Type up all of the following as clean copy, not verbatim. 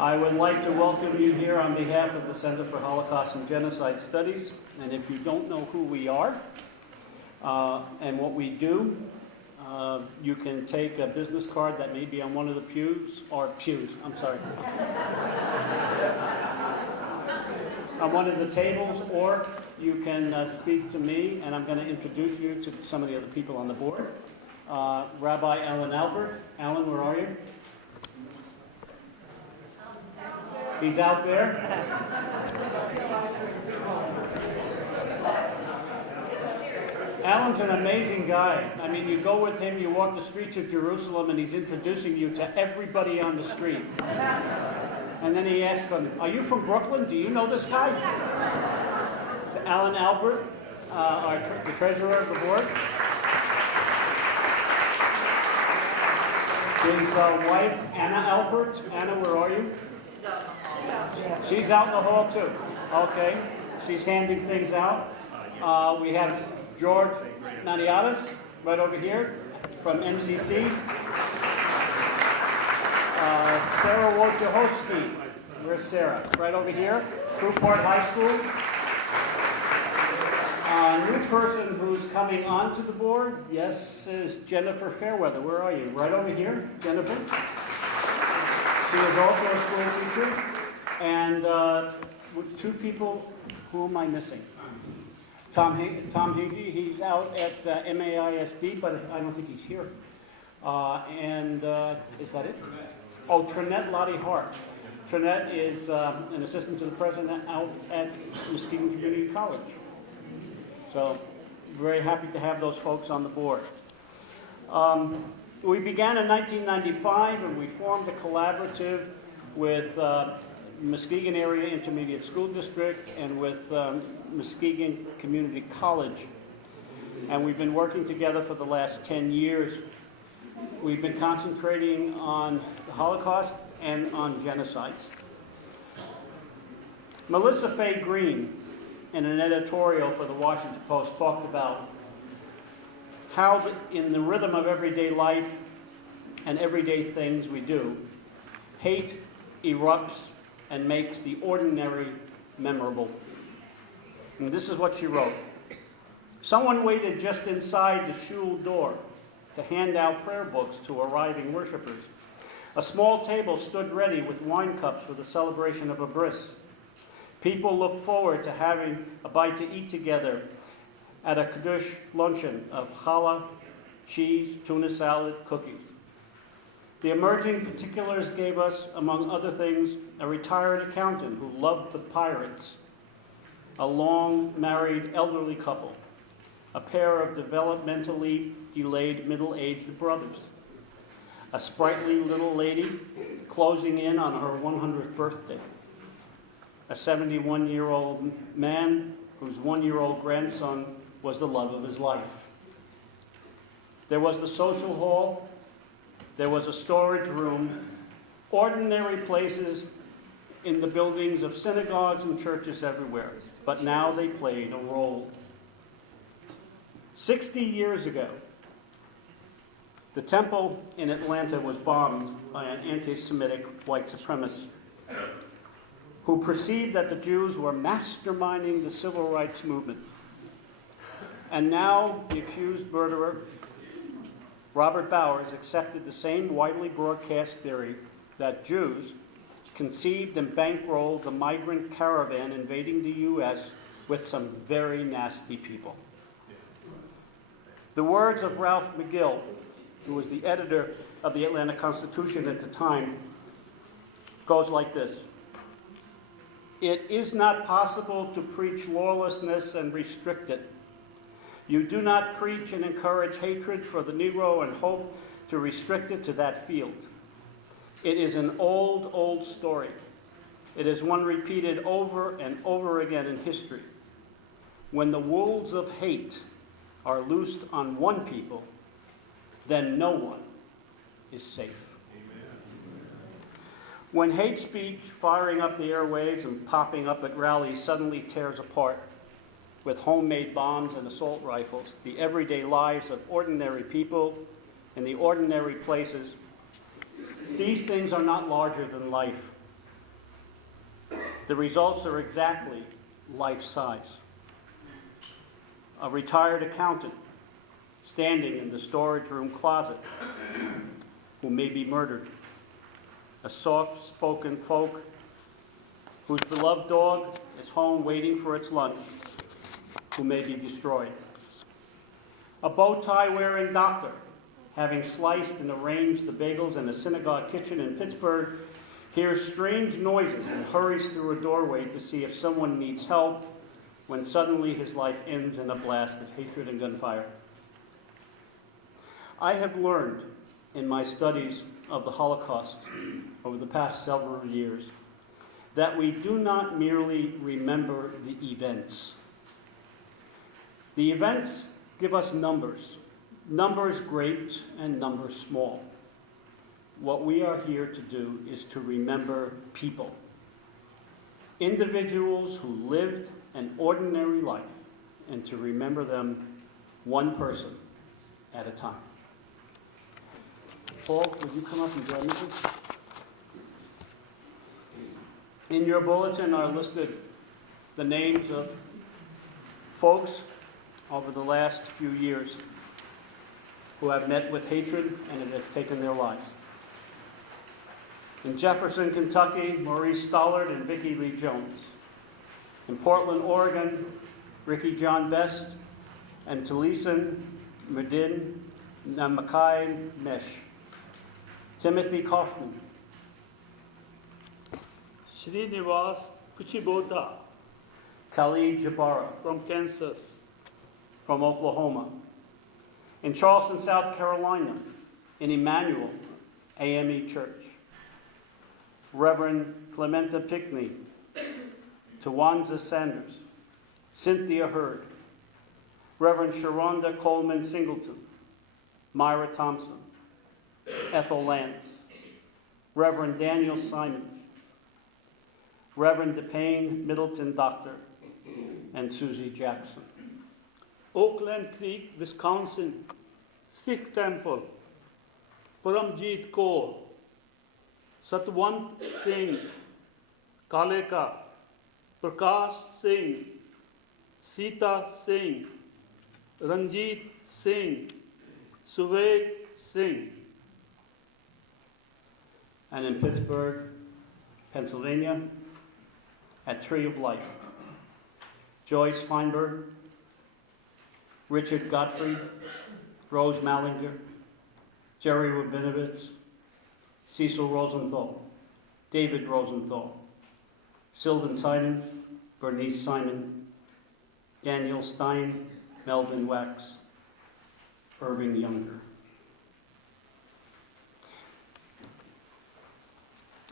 I would like to welcome you here on behalf of the Center for Holocaust and Genocide Studies. And if you don't know who we are and what we do, you can take a business card that may be on one of the on one of the tables, or you can speak to me, and I'm going to introduce you to some of the other people on the board. Rabbi Alan Albert. Alan, where are you? He's out there. Alan's an amazing guy. I mean, you go with him, you walk the streets of Jerusalem, and he's introducing you to everybody on the street. And then he asks them, "Are you from Brooklyn? Do you know this guy?" It's Alan Albert, the treasurer of the board. His wife, Anna Albert. Anna, where are you? She's out in the hall too. Okay. She's handing things out. We have George Maniatis right over here from MCC. Sarah Wojciechowski. Where's Sarah? Right over here. Fruitport High School. A new person who's coming onto the board, yes, is Jennifer Fairweather. Where are you? Right over here, Jennifer. She is also a school teacher. And two people, who am I missing? Tom Higgy, he's out at MAISD, but I don't think he's here. Is that it? Oh, Trinette Lottie Hart. Trinette is an assistant to the president out at Muskegon Community College. So, very happy to have those folks on the board. We began in 1995, and we formed a collaborative with Muskegon Area Intermediate School District and with Muskegon Community College. And we've been working together for the last 10 years. We've been concentrating on the Holocaust and on genocides. Melissa Fay Green, in an editorial for the Washington Post, talked about how in the rhythm of everyday life and everyday things we do, hate erupts and makes the ordinary memorable. And this is what she wrote. Someone waited just inside the shul door to hand out prayer books to arriving worshipers. A small table stood ready with wine cups for the celebration of a bris. People looked forward to having a bite to eat together at a Kiddush luncheon of challah, cheese, tuna salad, cookies. The emerging particulars gave us, among other things, a retired accountant who loved the pirates, a long-married elderly couple, a pair of developmentally delayed middle-aged brothers, a sprightly little lady closing in on her 100th birthday, a 71-year-old man whose 1-year-old grandson was the love of his life. There was the social hall. There was a storage room, ordinary places in the buildings of synagogues and churches everywhere, but now they played a role. 60 years ago, the temple in Atlanta was bombed by an anti-Semitic white supremacist who perceived that the Jews were masterminding the civil rights movement. And now the accused murderer, Robert Bowers, accepted the same widely broadcast theory that Jews conceived and bankrolled the migrant caravan invading the U.S. with some very nasty people. The words of Ralph McGill, who was the editor of the Atlanta Constitution at the time, goes like this. It is not possible to preach lawlessness and restrict it. You do not preach and encourage hatred for the Negro and hope to restrict it to that field. It is an old, old story. It is one repeated over and over again in history. When the wolves of hate are loosed on one people, then no one is safe. Amen. When hate speech firing up the airwaves and popping up at rallies suddenly tears apart, with homemade bombs and assault rifles, the everyday lives of ordinary people in the ordinary places, these things are not larger than life. The results are exactly life-size. A retired accountant standing in the storage room closet who may be murdered. A soft-spoken folk whose beloved dog is home waiting for its lunch, who may be destroyed. A bow-tie-wearing doctor, having sliced and arranged the bagels in a synagogue kitchen in Pittsburgh, hears strange noises and hurries through a doorway to see if someone needs help, when suddenly his life ends in a blast of hatred and gunfire. I have learned in my studies of the Holocaust over the past several years that we do not merely remember the events. The events give us numbers great and numbers small. What we are here to do is to remember people, individuals who lived an ordinary life, and to remember them one person at a time. Paul, would you come up and join me, please? In your bulletin are listed the names of folks over the last few years who have met with hatred and it has taken their lives. In Jefferson, Kentucky, Maurice Stollard and Vicki Lee Jones. In Portland, Oregon, Ricky John Best and Talisan Medin Namakai Mesh. Timothy Kaufman. Srinivas Kuchibota Khalid Jabara from Kansas. from Oklahoma. In Charleston, South Carolina, in Emmanuel AME Church. Reverend Clementa Pickney, Tawanza Sanders, Cynthia Hurd, Reverend Sharonda Coleman Singleton, Myra Thompson, Ethel Lance, Reverend Daniel Simons, Reverend DePayne Middleton Doctor, and Susie Jackson. Oakland Creek, Wisconsin, Sikh Temple, Paramjeet Kaur, Satwant Singh, Kaleka, Prakash Singh, Sita Singh, Ranjit Singh, Suved Singh. And in Pittsburgh, Pennsylvania, at Tree of Life, Joyce Feinberg, Richard Godfrey, Rose Mallinger, Jerry Rabinowitz, Cecil Rosenthal, David Rosenthal, Sylvan Simon, Bernice Simon, Daniel Stein, Melvin Wax, Irving Younger.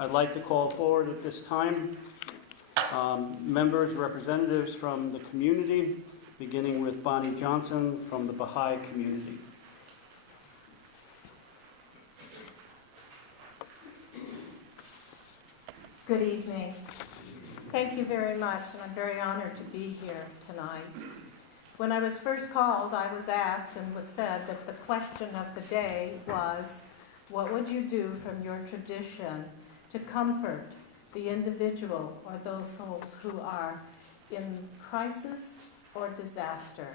I'd like to call forward at this time members, representatives from the community, beginning with Bonnie Johnson from the Baha'i community. Good evening. Thank you very much, and I'm very honored to be here tonight. When I was first called, I was asked and was said that the question of the day was, what would you do from your tradition to comfort the individual or those souls who are in crisis or disaster?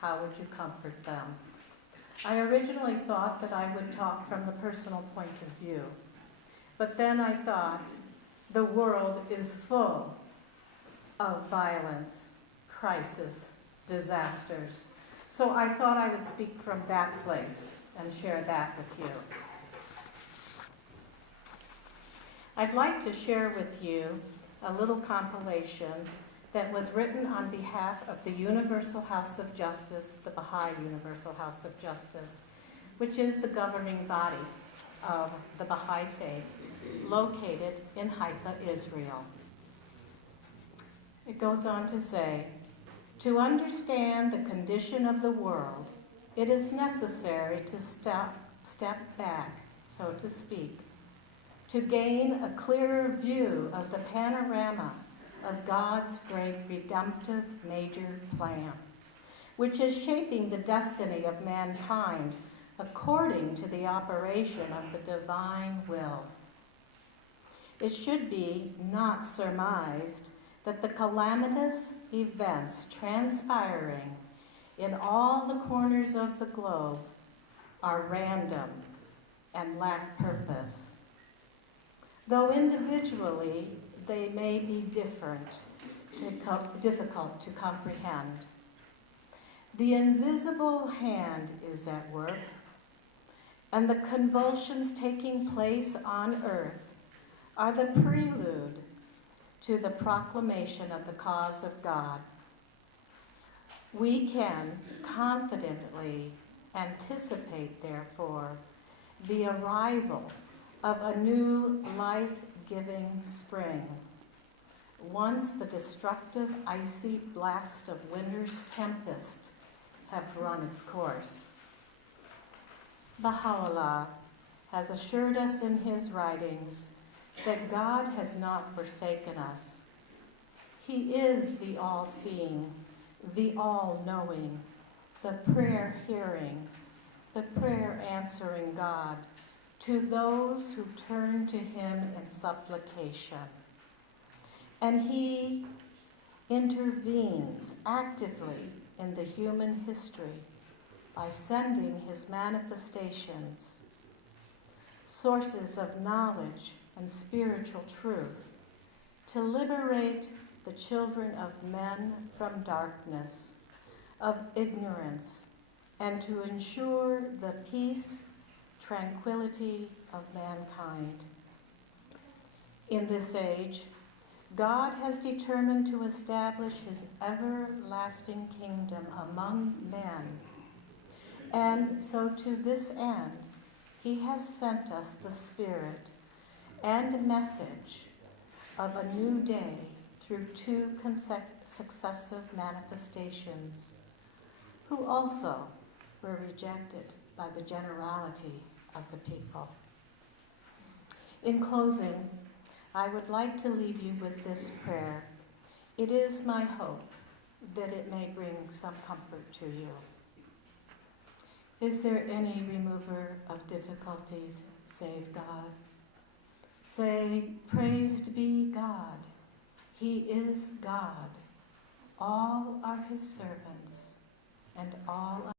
How would you comfort them? I originally thought that I would talk from the personal point of view, but then I thought the world is full of violence, crisis, disasters. So I thought I would speak from that place and share that with you. I'd like to share with you a little compilation that was written on behalf of the Universal House of Justice, the Baha'i Universal House of Justice, which is the governing body of the Baha'i faith, located in Haifa, Israel. It goes on to say, to understand the condition of the world, it is necessary to step back, so to speak, to gain a clearer view of the panorama of God's great redemptive major plan, which is shaping the destiny of mankind according to the operation of the divine will. it should be not surmised that the calamitous events transpiring in all the corners of the globe are random and lack purpose. Though individually they may be difficult to comprehend. The invisible hand is at work, and the convulsions taking place on earth are the prelude to the proclamation of the cause of God. We can confidently anticipate, therefore, the arrival of a new life-giving spring, once the destructive icy blast of winter's tempest have run its course. Baha'u'llah has assured us in his writings that God has not forsaken us. He is the all-seeing, the all-knowing, the prayer-hearing, the prayer-answering God to those who turn to him in supplication. And he intervenes actively in the human history by sending his manifestations, sources of knowledge and spiritual truth, to liberate the children of men from darkness, of ignorance, and to ensure the peace, tranquility of mankind. In this age, God has determined to establish his everlasting kingdom among men. And so to this end, he has sent us the Spirit and message of a new day through two successive manifestations, who also were rejected by the generality of the people. In closing, I would like to leave you with this prayer. It is my hope that it may bring some comfort to you. Is there any remover of difficulties save God? Say, praised be God. He is God. All are his servants, and all